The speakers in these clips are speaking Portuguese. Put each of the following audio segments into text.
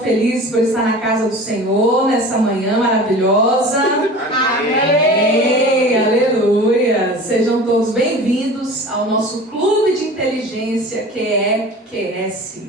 felizes por estar na casa do Senhor nessa manhã maravilhosa. Amém! Aleluia! Sejam todos bem-vindos ao nosso Clube de Inteligência QEQS.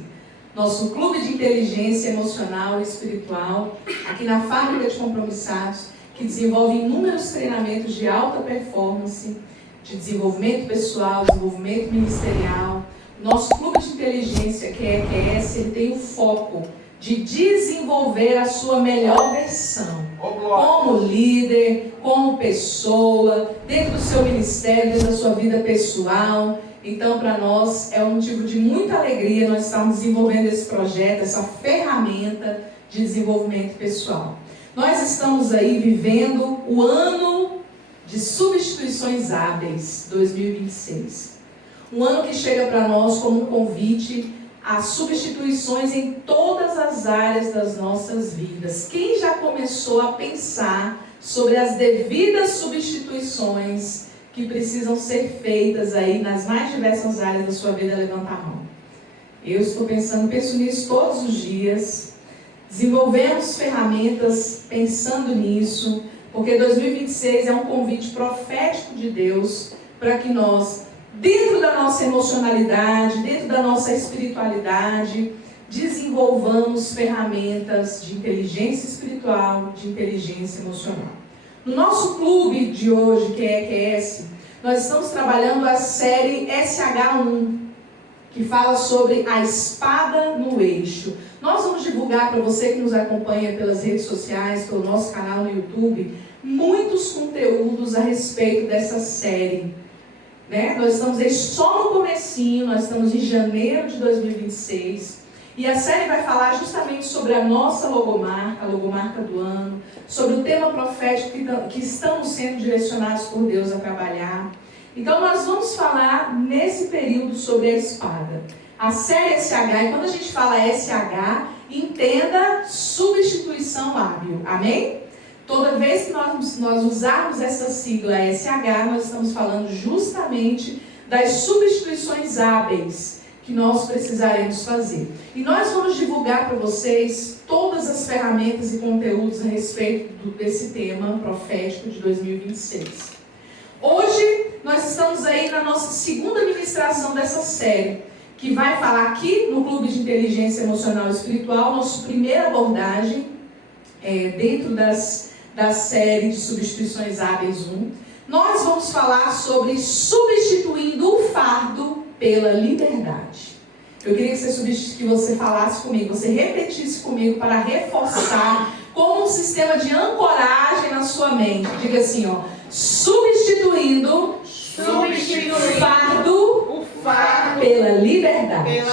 Nosso Clube de Inteligência Emocional e Espiritual, aqui na Fábrica de Compromissados, que desenvolve inúmeros treinamentos de alta performance, de desenvolvimento pessoal, desenvolvimento ministerial. Nosso Clube de Inteligência QEQS, ele tem o foco de desenvolver a sua melhor versão, como líder, como pessoa, dentro do seu ministério, dentro da sua vida pessoal. Então, para nós, é um motivo de muita alegria nós estarmos desenvolvendo esse projeto, essa ferramenta de desenvolvimento pessoal. Nós estamos aí vivendo o ano de substituições hábeis, 2026. Um ano que chega para nós como um convite a substituições em todas as áreas das nossas vidas. Quem já começou a pensar sobre as devidas substituições que precisam ser feitas aí nas mais diversas áreas da sua vida? Levanta a mão. Eu estou penso nisso todos os dias. Desenvolvemos ferramentas pensando nisso, porque 2026 é um convite profético de Deus para que nós, dentro da nossa emocionalidade, dentro da nossa espiritualidade, desenvolvamos ferramentas de inteligência espiritual, de inteligência emocional. No nosso clube de hoje, que é EQS, nós estamos trabalhando a série SH1, que fala sobre a espada no eixo. Nós vamos divulgar para você que nos acompanha pelas redes sociais, pelo nosso canal no YouTube, muitos conteúdos a respeito dessa série. Nós estamos aí só no comecinho, nós estamos em janeiro de 2026, e a série vai falar justamente sobre a nossa logomarca, a logomarca do ano, sobre o tema profético que estamos sendo direcionados por Deus a trabalhar. Então nós vamos falar nesse período sobre a espada. A série SH, e quando a gente fala SH, entenda substituição hábil, amém? Toda vez que nós usarmos essa sigla SH, nós estamos falando justamente das substituições hábeis que nós precisaremos fazer. E nós vamos divulgar para vocês todas as ferramentas e conteúdos a respeito desse tema profético de 2026. Hoje, nós estamos aí na nossa segunda ministração dessa série, que vai falar aqui no Clube de Inteligência Emocional e Espiritual, nossa primeira abordagem dentro da série de substituições hábeis 1. Nós vamos falar sobre substituindo o fardo pela liberdade. Eu queria que você falasse comigo, você repetisse comigo para reforçar como um sistema de ancoragem na sua mente. Diga assim, ó, substituindo o fardo pela liberdade.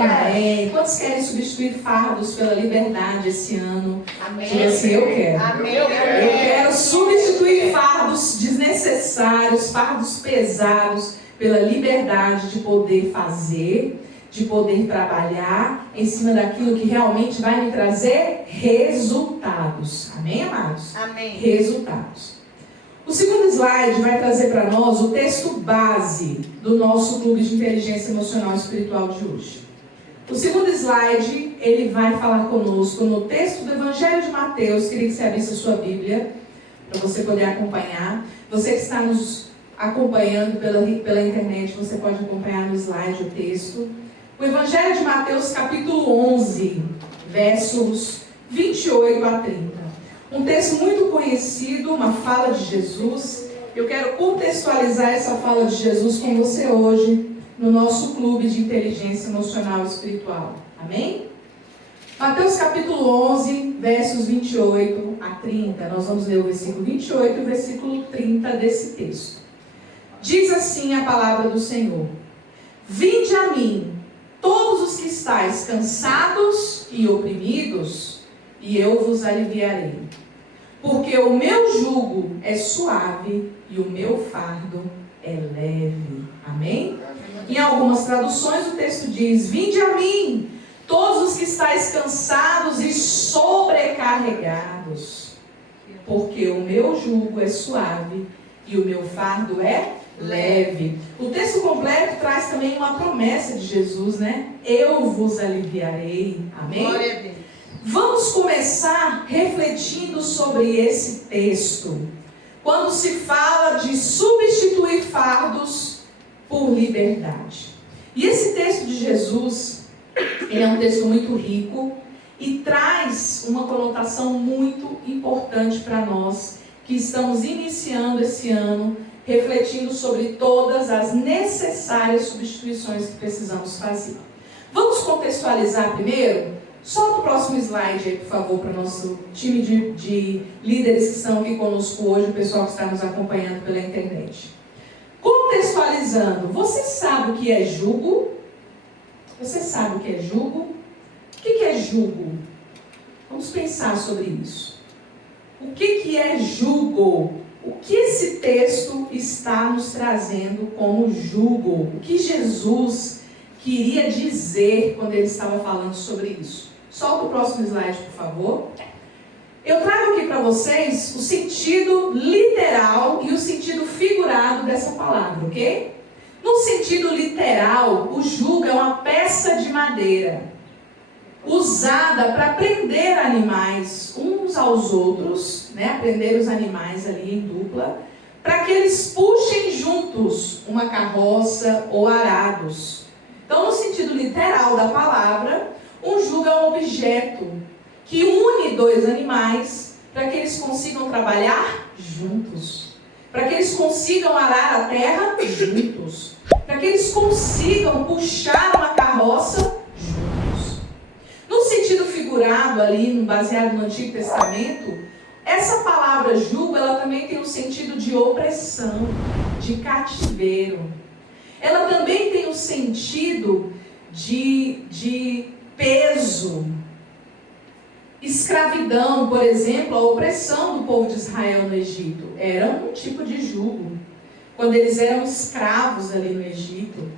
Amém. Quantos querem substituir fardos pela liberdade esse ano? Amém. Diga assim, eu quero. Amém. Eu quero substituir fardos desnecessários, fardos pesados, pela liberdade de poder fazer, de poder trabalhar em cima daquilo que realmente vai me trazer resultados. Amém, amados? Amém. Resultados. O segundo slide vai trazer para nós o texto base do nosso Clube de Inteligência Emocional e Espiritual de hoje. O segundo slide, ele vai falar conosco no texto do Evangelho de Mateus. Queria que você abrisse a sua Bíblia, para você poder acompanhar. Você que está nos acompanhando pela internet, você pode acompanhar no slide o texto. O Evangelho de Mateus, capítulo 11, versos 28 a 30. Um texto muito conhecido, uma fala de Jesus. Eu quero contextualizar essa fala de Jesus com você hoje, no nosso Clube de Inteligência Emocional e Espiritual. Amém? Mateus capítulo 11, versos 28 a 30. Nós vamos ler o versículo 28 e o versículo 30 desse texto. Diz assim a palavra do Senhor: Vinde a mim, todos os que estáis cansados e oprimidos, e eu vos aliviarei. Porque o meu jugo é suave e o meu fardo é leve. Amém? Em algumas traduções o texto diz: Vinde a mim, todos os que estáis cansados e sobrecarregados, porque o meu jugo é suave e o meu fardo é leve. O texto completo traz também uma promessa de Jesus, né? Eu vos aliviarei. Amém? Glória a Deus. Vamos começar refletindo sobre esse texto. Quando se fala de substituir fardos por liberdade. E esse texto de Jesus, ele é um texto muito rico e traz uma conotação muito importante para nós que estamos iniciando esse ano, refletindo sobre todas as necessárias substituições que precisamos fazer. Vamos contextualizar primeiro? Solta o próximo slide aí, por favor, para o nosso time de líderes que estão aqui conosco hoje, o pessoal que está nos acompanhando pela internet. Contextualizando, você sabe o que é jugo? Você sabe o que é jugo? O que é jugo? Vamos pensar sobre isso. O que é jugo? O que esse texto está nos trazendo como jugo? O que Jesus queria dizer quando ele estava falando sobre isso? Solta o próximo slide, por favor. Eu trago aqui para vocês o sentido literal e o sentido figurado dessa palavra, ok? No sentido literal, o jugo é uma peça de madeira usada para prender animais uns aos outros, né? Prender os animais ali em dupla, para que eles puxem juntos uma carroça ou arados. Então, no sentido literal da palavra, um jugo é um objeto que une dois animais para que eles consigam trabalhar juntos, para que eles consigam arar a terra juntos, para que eles consigam puxar uma carroça juntos. No sentido figurado ali, baseado no Antigo Testamento, essa palavra jugo, ela também tem um sentido de opressão, de cativeiro. Ela também tem um sentido de peso, escravidão, por exemplo, a opressão do povo de Israel no Egito. Era um tipo de jugo. Quando eles eram escravos ali no Egito.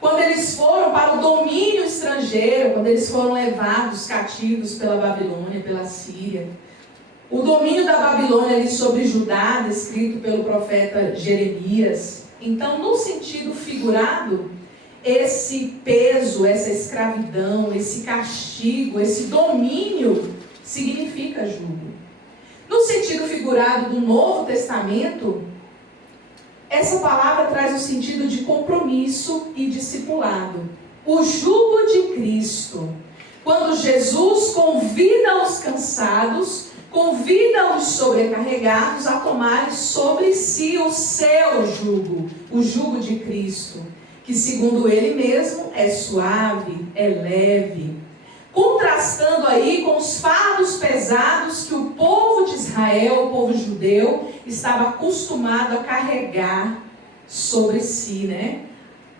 Quando eles foram para o domínio estrangeiro, quando eles foram levados cativos pela Babilônia, pela Síria. O domínio da Babilônia ali sobre Judá, descrito pelo profeta Jeremias. Então, no sentido figurado, esse peso, essa escravidão, esse castigo, esse domínio significa jugo. No sentido figurado do Novo Testamento, essa palavra traz o sentido de compromisso e discipulado. O jugo de Cristo. Quando Jesus convida os cansados, convida os sobrecarregados a tomarem sobre si o seu jugo, o jugo de Cristo, que segundo ele mesmo é suave, é leve. Contrastando aí com os fardos pesados que o povo de Israel, o povo judeu, estava acostumado a carregar sobre si, né?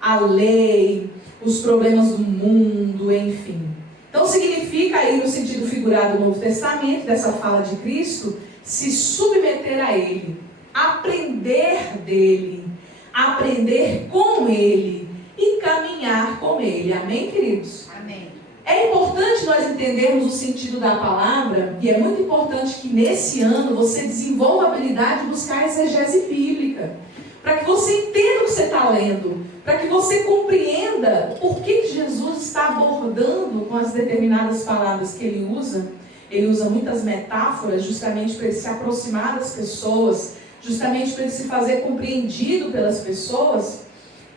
A lei, os problemas do mundo, enfim. Então significa aí, no sentido figurado do Novo Testamento, dessa fala de Cristo, se submeter a Ele, aprender dEle, aprender com Ele e caminhar com Ele. Amém, queridos? Amém. É importante nós entendermos o sentido da palavra e é muito importante que nesse ano você desenvolva a habilidade de buscar a exegese bíblica, para que você entenda o que você está lendo, para que você compreenda por que Jesus está abordando com as determinadas palavras que ele usa. Ele usa muitas metáforas justamente para ele se aproximar das pessoas, justamente para ele se fazer compreendido pelas pessoas,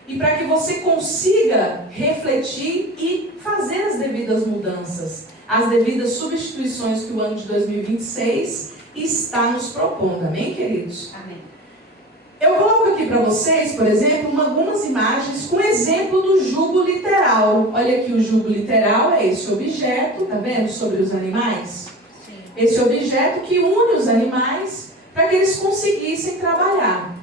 e para que você consiga refletir e fazer as devidas mudanças, as devidas substituições que o ano de 2026 está nos propondo. Amém, queridos? Amém. Eu coloco aqui para vocês, por exemplo, algumas imagens com exemplo do jugo literal. Olha aqui, o jugo literal é esse objeto, tá vendo, sobre os animais? Sim. Esse objeto que une os animais para que eles conseguissem trabalhar.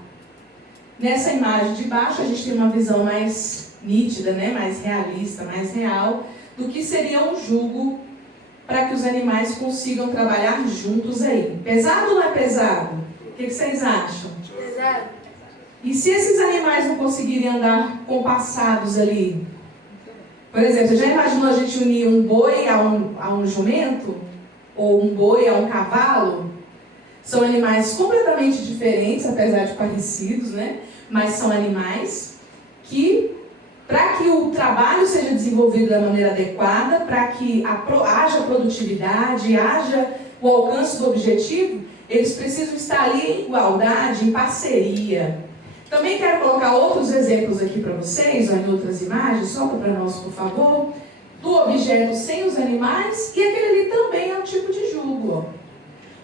Nessa imagem de baixo, a gente tem uma visão mais nítida, né? Mais realista, mais real, do que seria um jugo para que os animais consigam trabalhar juntos aí. Pesado ou não é pesado? O que vocês acham? Pesado. E se esses animais não conseguirem andar compassados ali? Por exemplo, você já imaginou a gente unir um boi a um jumento? Ou um boi a um cavalo? São animais completamente diferentes, apesar de parecidos, né? mas são animais que, para que o trabalho seja desenvolvido da maneira adequada, para que haja produtividade, haja o alcance do objetivo, eles precisam estar ali em igualdade, em parceria. Também quero colocar outros exemplos aqui para vocês, ó, em outras imagens, solta para nós, por favor, do objeto sem os animais, e aquele ali também é um tipo de jugo. Ó.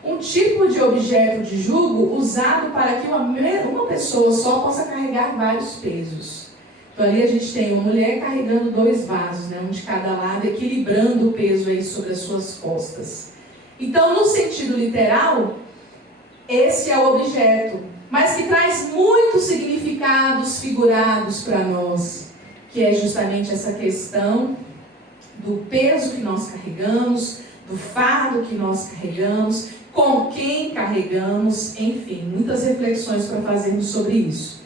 Um tipo de objeto de jugo usado para que uma pessoa só possa carregar vários pesos. Então ali a gente tem uma mulher carregando 2 vasos, né, um de cada lado, equilibrando o peso aí sobre as suas costas. Então, no sentido literal, esse é o objeto, mas que traz muitos significados figurados para nós, que é justamente essa questão do peso que nós carregamos, do fardo que nós carregamos, com quem carregamos, enfim, muitas reflexões para fazermos sobre isso.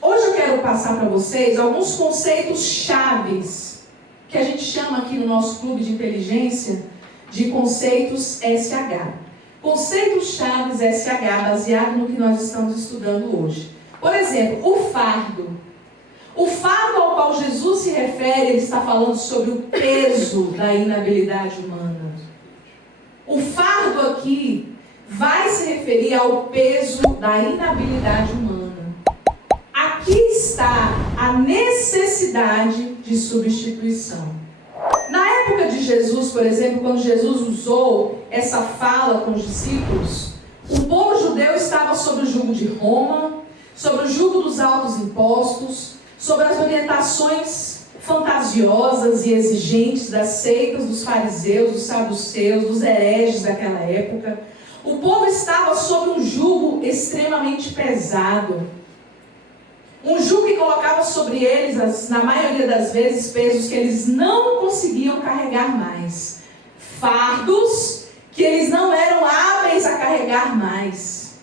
Hoje eu quero passar para vocês alguns conceitos chaves, que a gente chama aqui no nosso clube de inteligência de conceitos SH. Conceitos chaves SH, baseado no que nós estamos estudando hoje. Por exemplo, o fardo. O fardo ao qual Jesus se refere, ele está falando sobre o peso da inabilidade humana. O fardo aqui vai se referir ao peso da inabilidade humana. Aqui está a necessidade de substituição. Na época de Jesus, por exemplo, quando Jesus usou essa fala com os discípulos, o povo judeu estava sob o jugo de Roma, sob o jugo dos altos impostos, sobre as orientações fantasiosas e exigentes das seitas dos fariseus, dos saduceus, dos hereges daquela época. O povo estava sob um jugo extremamente pesado. Um jugo que colocava sobre eles, na maioria das vezes, pesos que eles não conseguiam carregar mais. Fardos que eles não eram hábeis a carregar mais.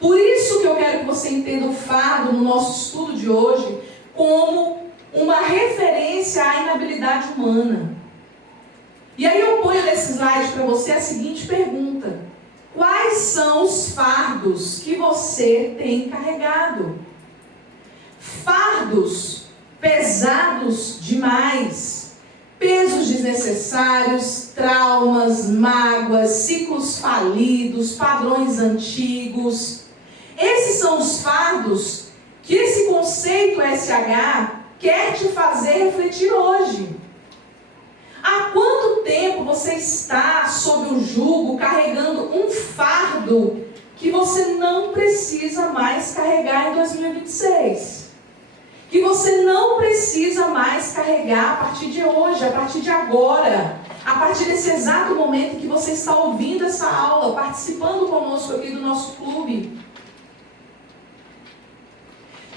Por isso que eu quero que você entenda o fardo no nosso estudo de hoje como uma referência à inabilidade humana. E aí eu ponho nesse slide para você a seguinte pergunta: quais são os fardos que você tem carregado? Fardos pesados demais, pesos desnecessários, traumas, mágoas, ciclos falidos, padrões antigos. Esses são os fardos que esse conceito SH quer te fazer refletir hoje. Há quanto tempo você está sob o jugo, carregando um fardo que você não precisa mais carregar em 2026? Que você não precisa mais carregar a partir de hoje, a partir de agora, a partir desse exato momento que você está ouvindo essa aula, participando conosco aqui do nosso clube.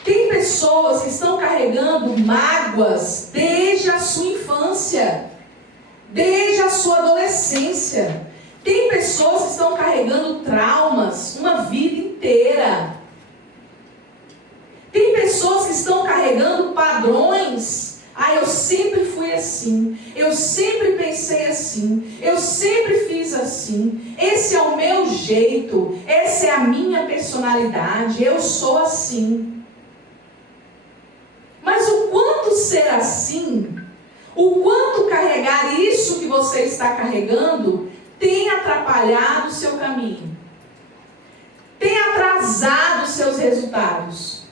Tem pessoas que estão carregando mágoas desde a sua infância, desde a sua adolescência. Tem pessoas que estão carregando traumas uma vida inteira. Tem pessoas que estão carregando padrões. Eu sempre fui assim. Eu sempre pensei assim. Eu sempre fiz assim. Esse é o meu jeito. Essa é a minha personalidade. Eu sou assim. Mas o quanto ser assim, o quanto carregar isso que você está carregando, tem atrapalhado o seu caminho. Tem atrasado os seus resultados.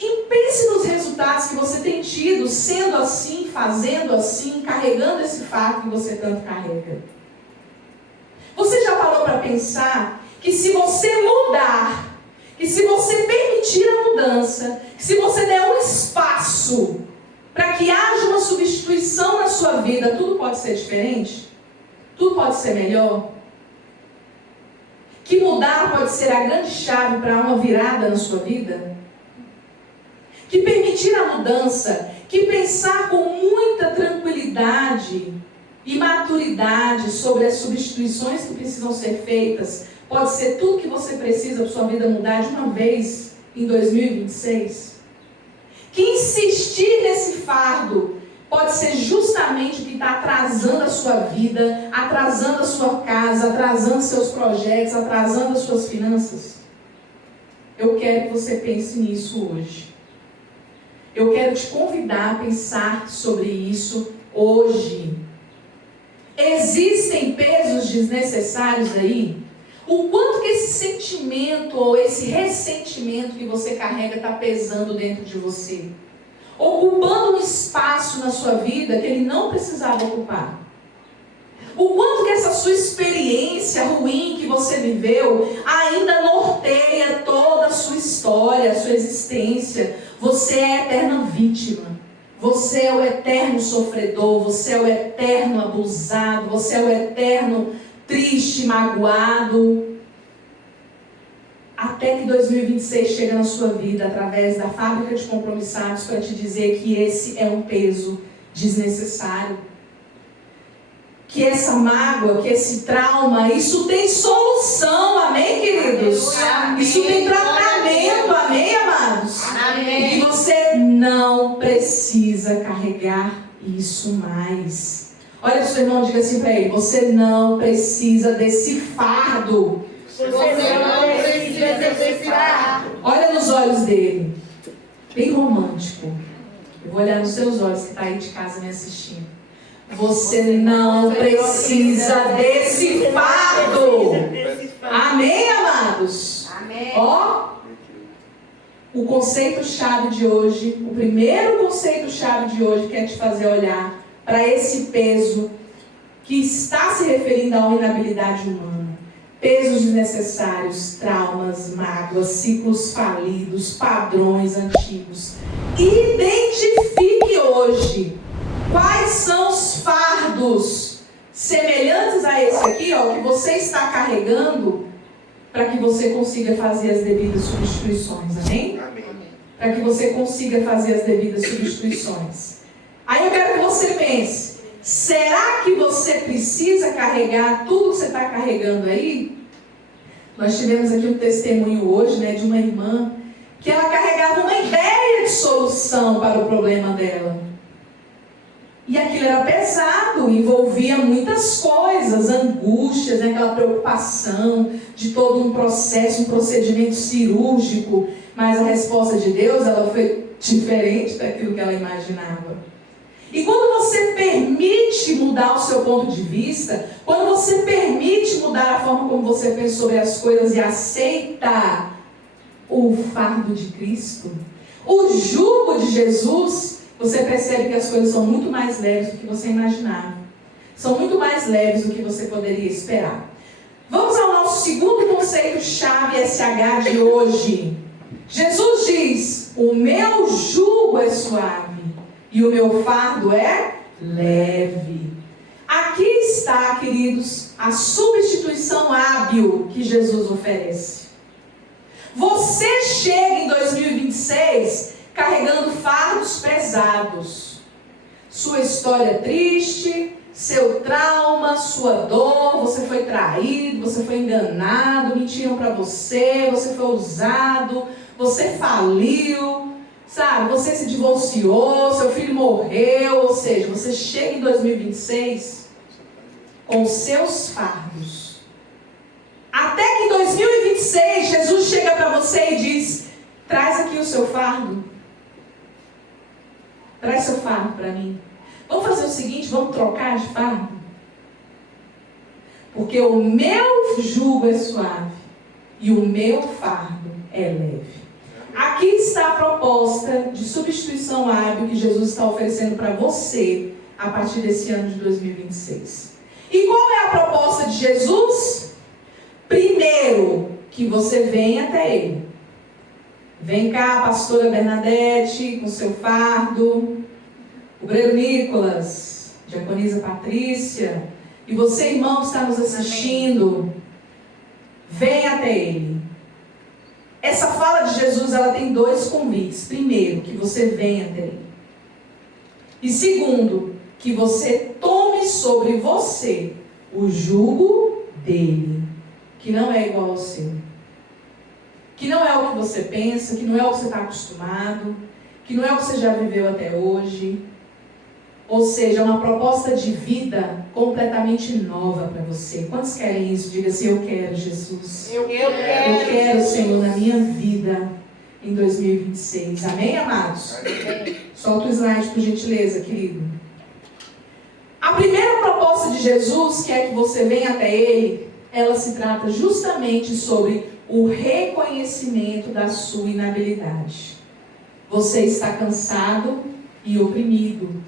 E pense nos resultados que você tem tido, sendo assim, fazendo assim, carregando esse fardo que você tanto carrega. Você já parou para pensar que se você mudar, que se você permitir a mudança, que se você der um espaço para que haja uma substituição na sua vida, tudo pode ser diferente? Tudo pode ser melhor? Que mudar pode ser a grande chave para uma virada na sua vida? Que permitir a mudança, que pensar com muita tranquilidade e maturidade sobre as substituições que precisam ser feitas, pode ser tudo que você precisa para sua vida mudar de uma vez em 2026? Que insistir nesse fardo pode ser justamente o que está atrasando a sua vida, atrasando a sua casa, atrasando seus projetos, atrasando as suas finanças? Eu quero que você pense nisso hoje. Eu quero te convidar a pensar sobre isso hoje. Existem pesos desnecessários aí? O quanto que esse sentimento ou esse ressentimento que você carrega está pesando dentro de você? Ocupando um espaço na sua vida que ele não precisava ocupar. O quanto que essa sua experiência ruim que você viveu ainda norteia toda a sua história, a sua existência. Você é a eterna vítima. Você é o eterno sofredor. Você é o eterno abusado. Você é o eterno triste, magoado. Até que 2026 chega na sua vida através da fábrica de compromissados para te dizer que esse é um peso desnecessário. Que essa mágoa, que esse trauma, isso tem solução, amém, queridos? Amém. Isso tem tratamento, amém, amados? Amém. E você não precisa carregar isso mais. Olha para o seu irmão e diga assim para ele: você não precisa desse fardo. Você não precisa desse fardo. Olha nos olhos dele, bem romântico. Eu vou olhar nos seus olhos que está aí de casa me assistindo. Você não precisa desse fardo. Amém, amados? Amém. Ó, o conceito-chave de hoje, o primeiro conceito-chave de hoje quer te fazer olhar para esse peso que está se referindo à inabilidade humana. Pesos desnecessários, traumas, mágoas, ciclos falidos, padrões antigos. Identifique hoje quais são os fardos semelhantes a esse aqui, ó, que você está carregando, para que você consiga fazer as devidas substituições, amém? Amém. Para que você consiga fazer as devidas substituições. Aí eu quero que você pense: será que você precisa carregar tudo que você está carregando aí? Nós tivemos aqui um testemunho hoje, né, de uma irmã que ela carregava uma ideia de solução para o problema dela. E aquilo era pesado, envolvia muitas coisas, angústias, né, aquela preocupação de todo um processo, um procedimento cirúrgico. Mas a resposta de Deus, ela foi diferente daquilo que ela imaginava. E quando você permite mudar o seu ponto de vista, quando você permite mudar a forma como você pensa sobre as coisas e aceita o fardo de Cristo, o jugo de Jesus, você percebe que as coisas são muito mais leves do que você imaginava. São muito mais leves do que você poderia esperar. Vamos ao nosso segundo conceito-chave SH de hoje. Jesus diz: o meu jugo é suave e o meu fardo é leve. Aqui está, queridos, a substituição hábil que Jesus oferece. Você chega em 2026 carregando fardos pesados. Sua história triste, seu trauma, sua dor, você foi traído, você foi enganado, mentiram para você, você foi usado, você faliu, sabe? Você se divorciou, seu filho morreu, ou seja, você chega em 2026 com seus fardos. Até que em 2026 Jesus chega para você e diz: traz aqui o seu fardo. Traz seu fardo para mim. Vamos fazer o seguinte, vamos trocar de fardo? Porque o meu jugo é suave e o meu fardo é leve. Aqui está a proposta de substituição hábil que Jesus está oferecendo para você a partir desse ano de 2026. E qual é a proposta de Jesus? Primeiro, que você venha até Ele. Vem cá, pastora Bernadette, com seu fardo, o obreiro Nicolas, diaconisa Patrícia, e você, irmão, que está nos assistindo, vem até Ele. Essa fala de Jesus, ela tem dois convites. Primeiro, que você venha até Ele. E segundo, que você tome sobre você o jugo dele, que não é igual ao seu. Que não é o que você pensa, que não é o que você está acostumado, que não é o que você já viveu até hoje. Ou seja, uma proposta de vida completamente nova para você. Quantos querem isso? Diga assim: eu quero, Jesus. Eu quero, Senhor, na minha vida em 2026. Amém, amados? Amém. Solta o slide, por gentileza, querido. A primeira proposta de Jesus, que é que você venha até Ele, ela se trata justamente sobre o reconhecimento da sua inabilidade. Você está cansado e oprimido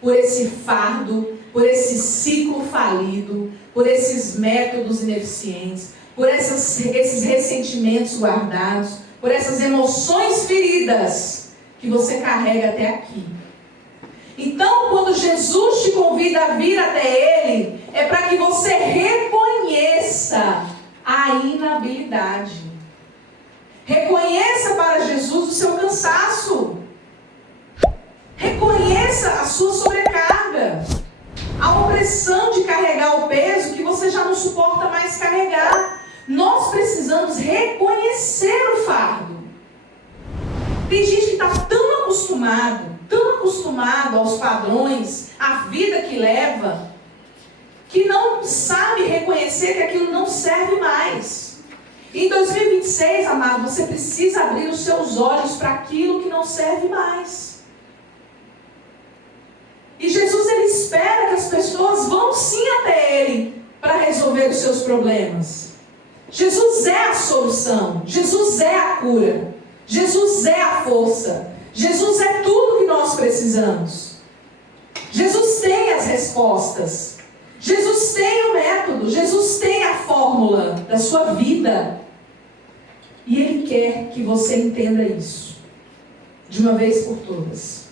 por esse fardo, por esse ciclo falido, por esses métodos ineficientes, por esses ressentimentos guardados, por essas emoções feridas que você carrega até aqui. Então, quando Jesus te convida a vir até Ele, é para que você reconheça a inabilidade. Reconheça para Jesus o seu cansaço. Reconheça a sua sobrecarga. A opressão de carregar o peso que você já não suporta mais carregar. Nós precisamos reconhecer o fardo. Tem gente que está tão acostumado aos padrões, à vida que leva, que não sabe reconhecer que aquilo não serve mais. Em 2026, amado, você precisa abrir os seus olhos para aquilo que não serve mais. E Jesus, Ele espera que as pessoas vão sim até Ele para resolver os seus problemas. Jesus é a solução, Jesus é a cura, Jesus é a força, Jesus é tudo que nós precisamos. Jesus tem as respostas, Jesus tem o método, Jesus tem a fórmula da sua vida. E Ele quer que você entenda isso, de uma vez por todas.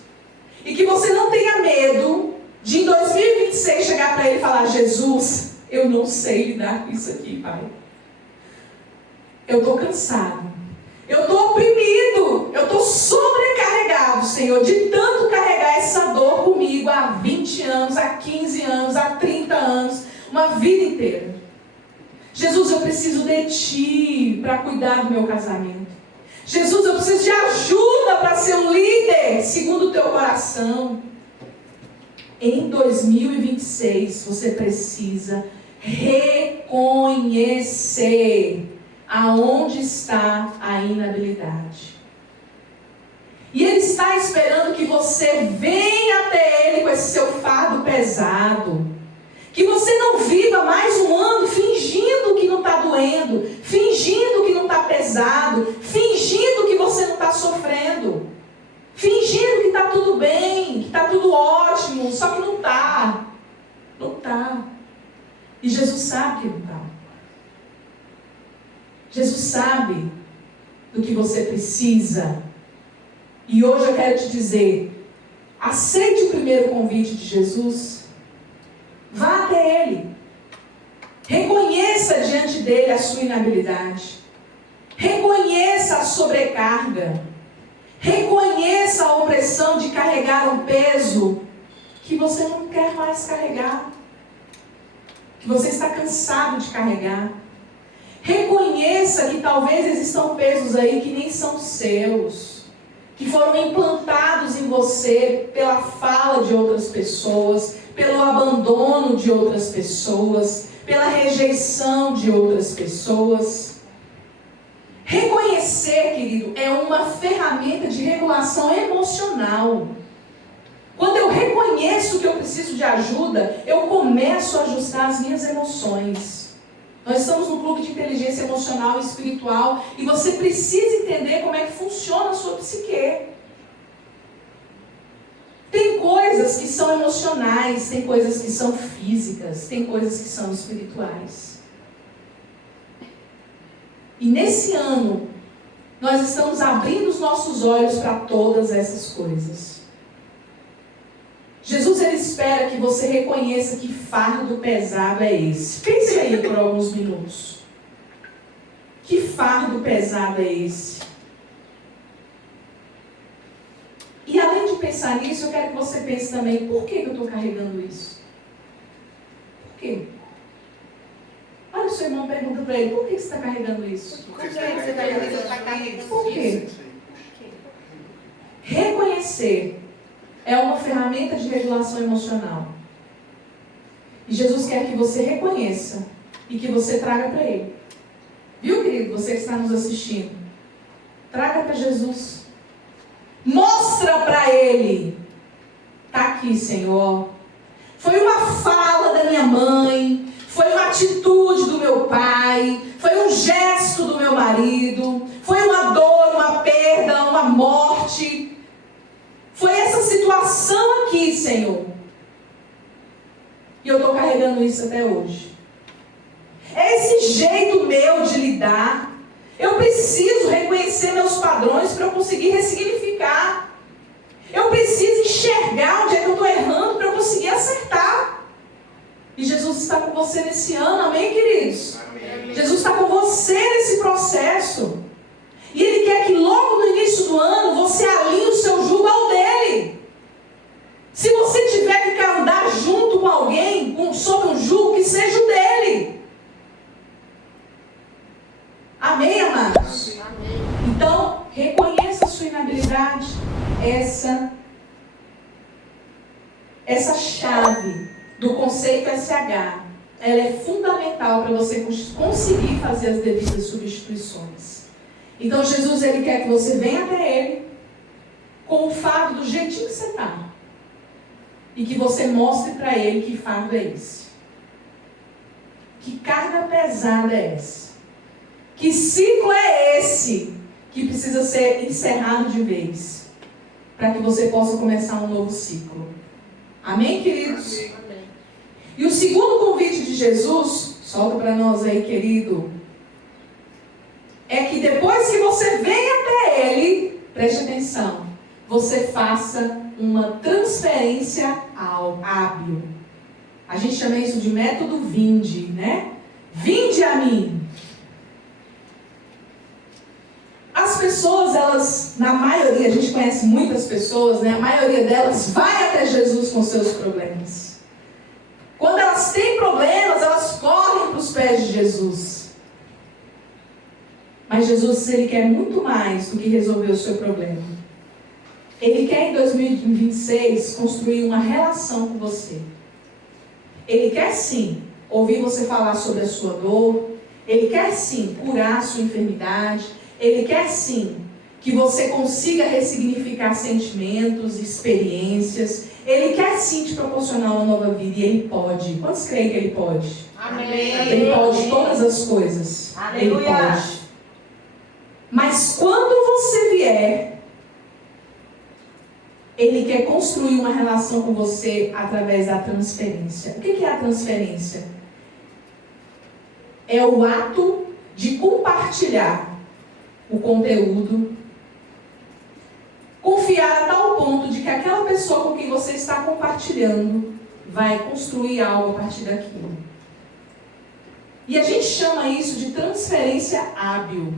E que você não tenha medo de em 2026 chegar para Ele e falar: Jesus, eu não sei lidar com isso aqui, Pai. Eu estou cansado, eu estou oprimido, eu estou sobrecarregado, Senhor, de tanto carregar essa dor comigo há 20 anos, há 15 anos, há 30 anos, uma vida inteira. Jesus, eu preciso de Ti para cuidar do meu casamento. Jesus, eu preciso de ajuda para ser um líder segundo o Teu coração. Em 2026, você precisa reconhecer aonde está a inabilidade. E Ele está esperando que você venha até Ele com esse seu fardo pesado. Que você não viva mais um ano fingindo que não está doendo, fingindo que não está pesado, fingindo que você não está sofrendo, fingindo que está tudo bem, que está tudo ótimo, só que não está. Não está. E Jesus sabe que não está. Jesus sabe do que você precisa. E hoje eu quero te dizer: aceite o primeiro convite de Jesus. Vá até Ele. Reconheça diante dEle a sua inabilidade. Reconheça a sobrecarga. Reconheça a opressão de carregar um peso que você não quer mais carregar. Que você está cansado de carregar. Reconheça que talvez existam pesos aí que nem são seus, que foram implantados em você pela fala de outras pessoas, pelo abandono de outras pessoas, pela rejeição de outras pessoas. Reconhecer, querido, é uma ferramenta de regulação emocional. Quando eu reconheço que eu preciso de ajuda, eu começo a ajustar as minhas emoções. Nós estamos no clube de inteligência emocional e espiritual e você precisa entender como é que funciona a sua psique. Tem coisas que são emocionais, tem coisas que são físicas, tem coisas que são espirituais. E nesse ano, nós estamos abrindo os nossos olhos para todas essas coisas. Jesus, Ele espera que você reconheça que fardo pesado é esse. Pense aí por alguns minutos. Que fardo pesado é esse? E além de pensar nisso, eu quero que você pense também: por que eu estou carregando isso? Por quê? Olha o seu irmão, pergunta para ele: por que você está carregando isso? Por que você está carregando isso? Por quê? Reconhecer é uma ferramenta de regulação emocional. E Jesus quer que você reconheça e que você traga para Ele. Viu, querido? Você que está nos assistindo. Traga para Jesus. Mostra para Ele. Está aqui, Senhor. Foi uma fala da minha mãe. Foi uma atitude do meu pai. Foi um gesto do meu marido. Foi uma dor, uma perda, uma morte. Foi essa situação aqui, Senhor. E eu estou carregando isso até hoje. É esse jeito meu de lidar. Eu preciso reconhecer meus padrões para eu conseguir ressignificar. Eu preciso enxergar onde é que eu estou errando para eu conseguir acertar. E Jesus está com você nesse ano, amém, queridos? Amém. Jesus está com você nesse processo. E Ele quer que logo no início do ano você alinhe o seu jugo ao dele. Se você tiver que andar junto com alguém, sob um jugo, que seja o dele. Amém, amados? Amém. Então, reconheça a sua inabilidade. Essa chave do conceito SH, ela é fundamental para você conseguir fazer as devidas substituições. Então, Jesus, Ele quer que você venha até Ele com o fardo do jeitinho que você está. E que você mostre para Ele que fardo é esse. Que carga pesada é essa. Que ciclo é esse que precisa ser encerrado de vez. Para que você possa começar um novo ciclo. Amém, queridos? Amém. E o segundo convite de Jesus, solta para nós aí, querido, é que depois que você vem até Ele, preste atenção, você faça uma transferência hábil. A gente chama isso de método vinde, né? Vinde a mim. As pessoas, elas, na maioria, a gente conhece muitas pessoas, né? A maioria delas vai até Jesus com seus problemas. Quando elas têm problemas, elas correm para os pés de Jesus. Mas Jesus, Ele quer muito mais do que resolver o seu problema. Ele quer em 2026 construir uma relação com você. Ele quer sim ouvir você falar sobre a sua dor. Ele quer sim curar a sua enfermidade. Ele quer sim que você consiga ressignificar sentimentos, experiências. Ele quer sim te proporcionar uma nova vida. E Ele pode. Quantos creem que Ele pode? Amém. Ele pode todas as coisas. Aleluia. Ele pode. Mas quando você vier, Ele quer construir uma relação com você através da transferência. O que é a transferência? É o ato de compartilhar o conteúdo, confiar a tal ponto de que aquela pessoa com quem você está compartilhando vai construir algo a partir daquilo. E a gente chama isso de transferência hábil.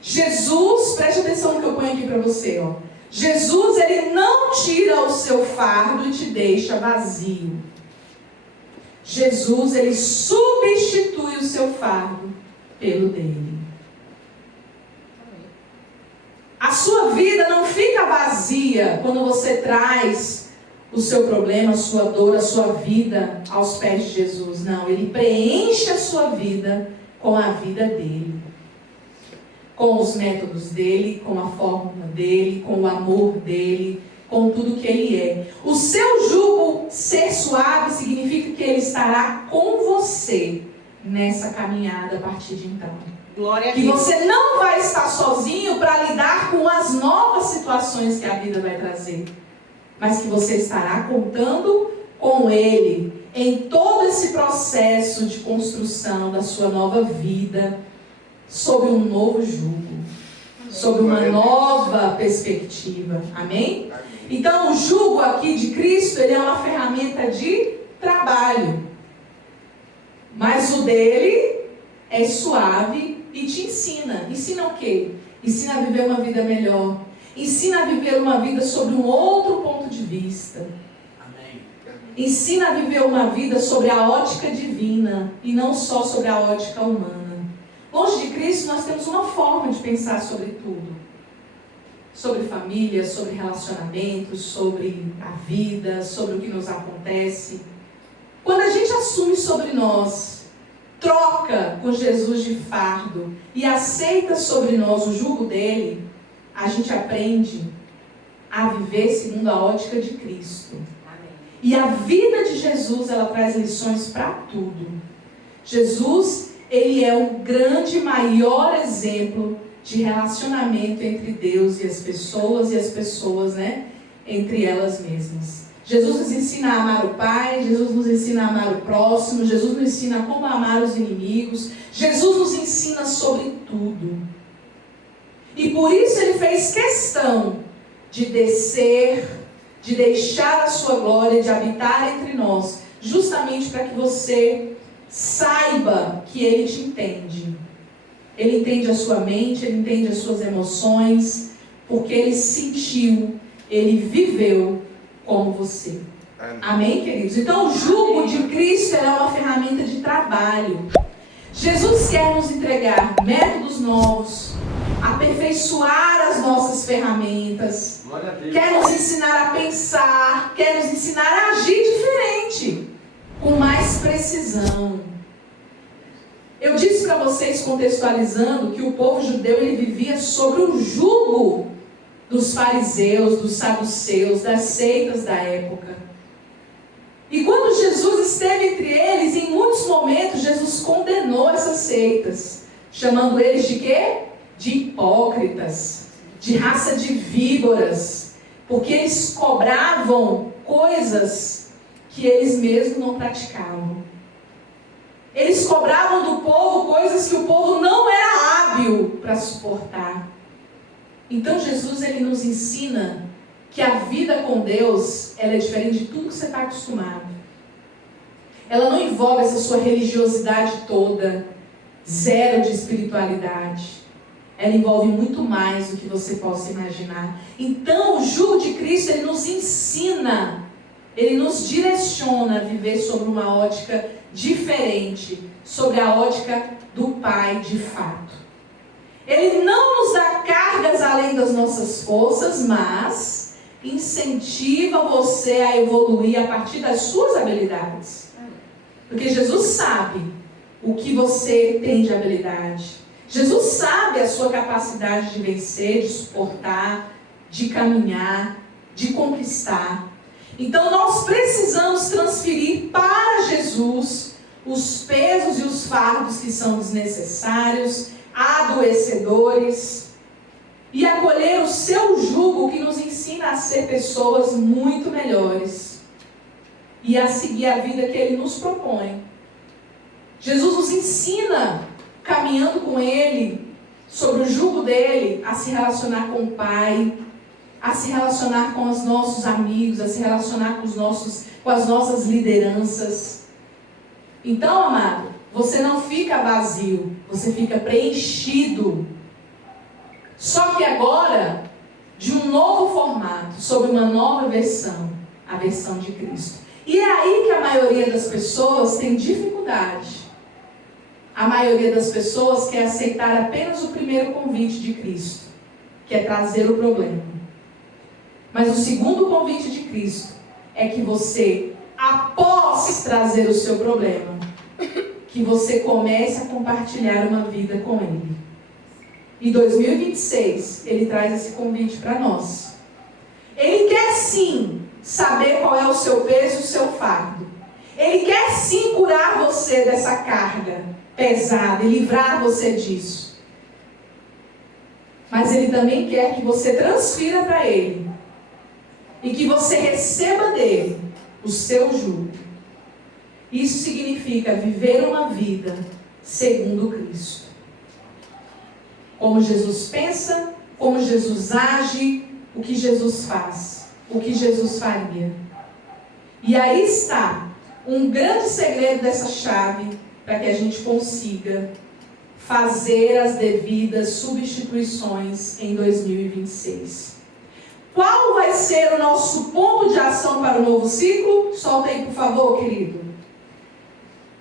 Jesus, preste atenção no que eu ponho aqui para você, ó. Jesus, Ele não tira o seu fardo e te deixa vazio. Jesus, Ele substitui o seu fardo pelo dele. A sua vida não fica vazia quando você traz o seu problema, a sua dor, a sua vida aos pés de Jesus. Não, Ele preenche a sua vida com a vida dele. Com os métodos dele, com a fórmula dele, com o amor dele, com tudo que ele é. O seu jugo ser suave significa que ele estará com você nessa caminhada a partir de então. Glória a que Deus. você não vai estar sozinho para lidar com as novas situações que a vida vai trazer, mas que você estará contando com Ele em todo esse processo de construção da sua nova vida, sob um novo jugo, sob uma nova perspectiva. Amém? Então o jugo aqui de Cristo, ele é uma ferramenta de trabalho, mas o dele é suave e te ensina. Ensina o quê? Ensina a viver uma vida melhor. Ensina a viver uma vida sobre um outro ponto de vista. Amém. Ensina a viver uma vida sobre a ótica divina e não só sobre a ótica humana. Longe de Cristo, nós temos uma forma de pensar sobre tudo. sobre família, sobre relacionamentos, sobre a vida, sobre o que nos acontece. Quando a gente assume sobre nós, troca com Jesus de fardo e aceita sobre nós o jugo dele, a gente aprende a viver segundo a ótica de Cristo. Amém. E a vida de Jesus, ela traz lições para tudo. Jesus, ele é o grande, maior exemplo de relacionamento entre Deus e as pessoas, né, entre elas mesmas. Jesus nos ensina a amar o Pai, Jesus nos ensina a amar o próximo, Jesus nos ensina como amar os inimigos, Jesus nos ensina sobre tudo. E por isso ele fez questão de descer, de deixar a sua glória, de habitar entre nós, justamente para que você saiba que ele te entende. Ele entende a sua mente, ele entende as suas emoções, porque ele sentiu, ele viveu como você. Amém, queridos? Então o jugo de Cristo é uma ferramenta de trabalho. Jesus quer nos entregar métodos novos, aperfeiçoar as nossas ferramentas, quer nos ensinar a pensar, quer nos ensinar a agir diferente, com mais precisão. Eu disse para vocês, contextualizando, que o povo judeu ele vivia sobre o jugo dos fariseus, dos saduceus, das seitas da época. E quando Jesus esteve entre eles, em muitos momentos, Jesus condenou essas seitas, chamando eles de quê? De hipócritas, de raça de víboras, porque eles cobravam coisas que eles mesmos não praticavam. Eles cobravam do povo coisas que o povo não era hábil para suportar. Então Jesus ele nos ensina que a vida com Deus ela é diferente de tudo que você está acostumado. Ela não envolve essa sua religiosidade toda, zero de espiritualidade. Ela envolve muito mais do que você possa imaginar. Então o jugo de Cristo ele nos ensina, ele nos direciona a viver sobre uma ótica diferente, sobre a ótica do Pai de fato. Ele não nos dá cargas além das nossas forças, mas incentiva você a evoluir a partir das suas habilidades. Porque Jesus sabe o que você tem de habilidade. Jesus sabe a sua capacidade de vencer, de suportar, de caminhar, de conquistar. Então nós precisamos transferir para Jesus os pesos e os fardos que são desnecessários, adoecedores, e acolher o seu jugo que nos ensina a ser pessoas muito melhores e a seguir a vida que ele nos propõe. Jesus nos ensina, caminhando com ele, sobre o jugo dele, a se relacionar com o Pai, a se relacionar com os nossos amigos, a se relacionar com as nossas lideranças. Então, amado, você não fica vazio, você fica preenchido. Só que agora, de um novo formato, sob uma nova versão, a versão de Cristo. E é aí que a maioria das pessoas tem dificuldade. A maioria das pessoas quer aceitar apenas o primeiro convite de Cristo, que é trazer o problema. Mas o segundo convite de Cristo é que você, após trazer o seu problema, que você comece a compartilhar uma vida com Ele. Em 2026, Ele traz esse convite para nós. Ele quer sim saber qual é o seu peso e o seu fardo. Ele quer sim curar você dessa carga pesada e livrar você disso. Mas Ele também quer que você transfira para Ele e que você receba dele o seu jugo. Isso significa viver uma vida segundo Cristo. Como Jesus pensa, como Jesus age, o que Jesus faz, o que Jesus faria. E aí está um grande segredo dessa chave para que a gente consiga fazer as devidas substituições em 2026. Qual vai ser o nosso ponto de ação para o novo ciclo? Solta aí, por favor, querido.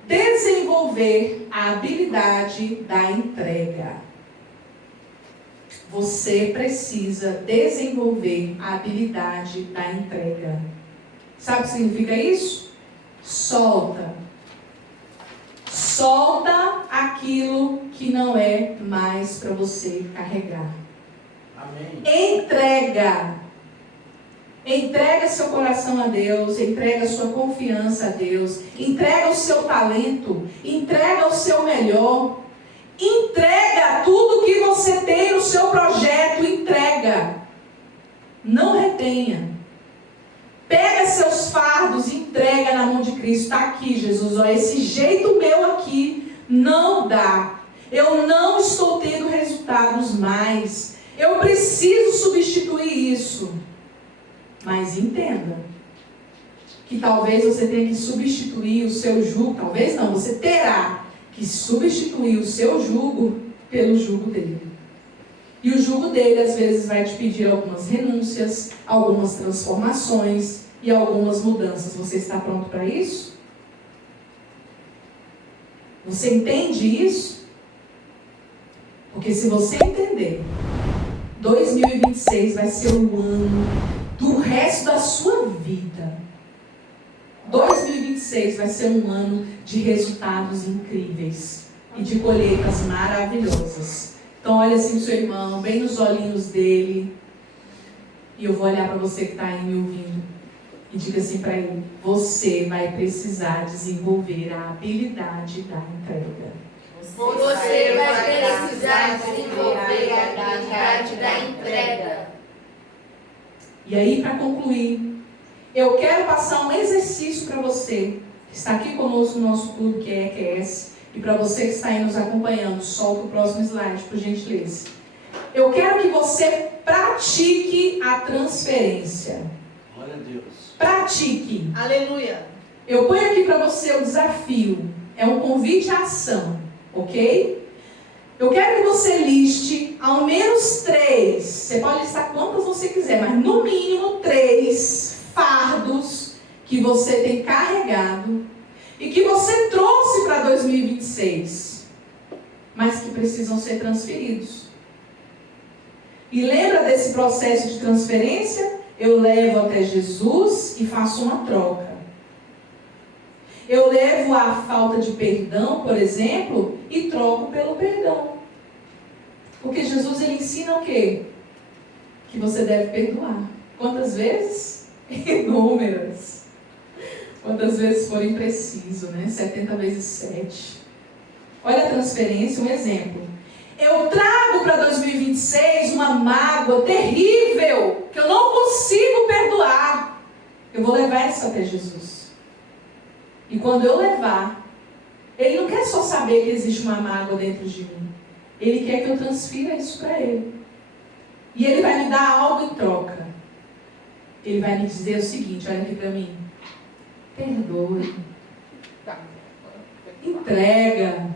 Desenvolver a habilidade da entrega. você precisa desenvolver a habilidade da entrega. Sabe o que significa isso? Solta. Solta aquilo que não é mais para você carregar. Amém. Entrega. Entrega seu coração a Deus, entrega sua confiança a Deus, entrega o seu talento, entrega o seu melhor, entrega tudo que você tem no seu projeto, entrega. Não retenha. Pega seus fardos e entrega na mão de Cristo. Está aqui, Jesus, ó, esse jeito meu aqui não dá. Eu não estou tendo resultados mais. Eu preciso substituir isso. Mas entenda que talvez você tenha que substituir o seu jugo. Talvez não, você terá que substituir o seu jugo pelo jugo dele. E o jugo dele às vezes vai te pedir algumas renúncias, algumas transformações e algumas mudanças. Você está pronto para isso? Você entende isso? Porque se você entender, 2026 vai ser o ano do resto da sua vida. 2026 vai ser um ano de resultados incríveis e de colheitas maravilhosas. Então olha assim o seu irmão, bem nos olhinhos dele, e eu vou olhar para você que está aí me ouvindo e diga assim para ele: você vai precisar desenvolver a habilidade da entrega. Você vai precisar desenvolver a habilidade da entrega. E aí, para concluir, eu quero passar um exercício para você que está aqui conosco no nosso clube, que é EQS, e para você que está aí nos acompanhando. Solta o próximo slide, por gentileza. Eu quero que você pratique a transferência. Glória a Deus. Pratique. Aleluia. Eu ponho aqui para você o desafio. É um convite à ação, ok? Eu quero que você liste ao menos 3. Você pode listar quantas você quiser, mas no mínimo 3 fardos que você tem carregado e que você trouxe para 2026, mas que precisam ser transferidos. E lembra desse processo de transferência? Eu levo até Jesus e faço uma troca. Eu levo a falta de perdão, por exemplo, e troco pelo perdão. Porque Jesus, ele ensina o quê? Que você deve perdoar. Quantas vezes? Inúmeras. Quantas vezes forem preciso, né? 70 vezes 7. Olha a transferência, um exemplo. Eu trago para 2026 uma mágoa terrível, que eu não consigo perdoar. Eu vou levar isso até Jesus. E quando eu levar, ele não quer só saber que existe uma mágoa dentro de mim. Ele quer que eu transfira isso para ele. E ele vai me dar algo em troca. Ele vai me dizer o seguinte, olha aqui para mim. Perdoe. Entrega.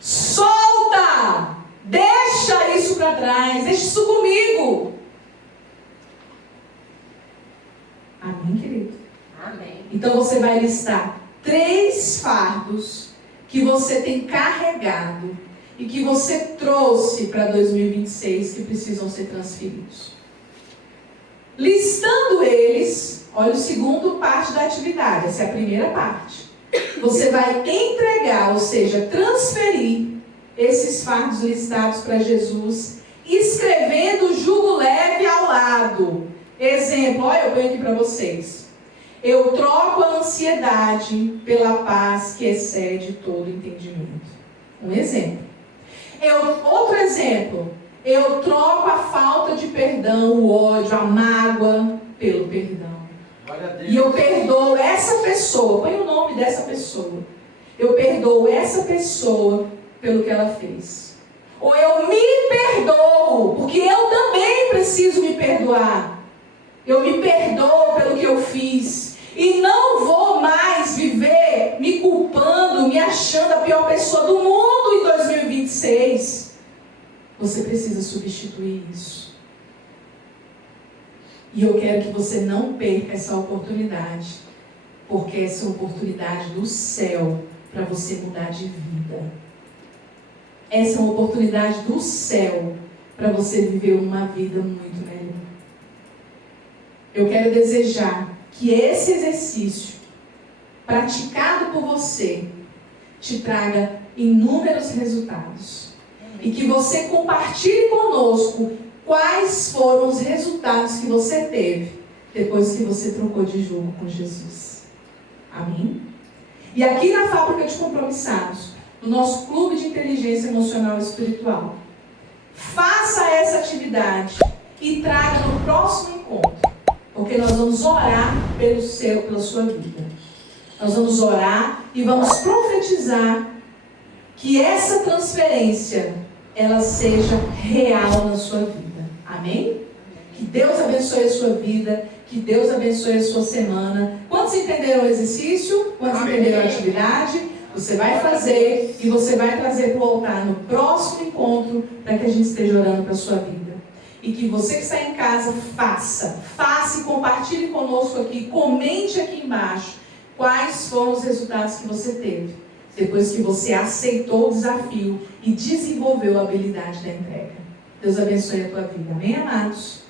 Solta! Deixa isso para trás. Deixa isso comigo. Amém, querido? Amém. Então você vai listar 3 fardos que você tem carregado e que você trouxe para 2026 que precisam ser transferidos. Listando eles, olha o segundo parte da atividade, essa é a primeira parte. Você vai entregar, ou seja, transferir esses fardos listados para Jesus, escrevendo o jugo leve ao lado. Exemplo, olha, eu ponho aqui para vocês. Eu troco a ansiedade pela paz que excede todo entendimento. Um exemplo. Outro exemplo. Eu troco a falta de perdão, o ódio, a mágoa pelo perdão. E eu perdoo essa pessoa. Põe o nome dessa pessoa. Eu perdoo essa pessoa pelo que ela fez. Ou eu me perdoo, porque eu também preciso me perdoar. Eu me perdoo pelo que eu fiz. E não vou mais viver me culpando, me achando a pior pessoa do mundo em 2026. Você precisa substituir isso. E eu quero que você não perca essa oportunidade. Porque essa é a oportunidade do céu para você mudar de vida. Essa é uma oportunidade do céu para você viver uma vida muito melhor. Eu quero desejar que esse exercício, praticado por você, te traga inúmeros resultados. E que você compartilhe conosco quais foram os resultados que você teve depois que você trocou de jogo com Jesus. Amém? E aqui na Fábrica de Compromissados, no nosso clube de inteligência emocional e espiritual, faça essa atividade e traga no próximo encontro, porque nós vamos orar pela sua vida. Nós vamos orar e vamos profetizar que essa transferência ela seja real na sua vida. Amém? Que Deus abençoe a sua vida, que Deus abençoe a sua semana. Quantos entenderam o exercício? Quantos entenderam a atividade? Você vai fazer e você vai trazer para o altar no próximo encontro para que a gente esteja orando para a sua vida. E que você que está em casa faça e compartilhe conosco aqui, comente aqui embaixo quais foram os resultados que você teve depois que você aceitou o desafio e desenvolveu a habilidade da entrega. Deus abençoe a tua vida. Amém, amados?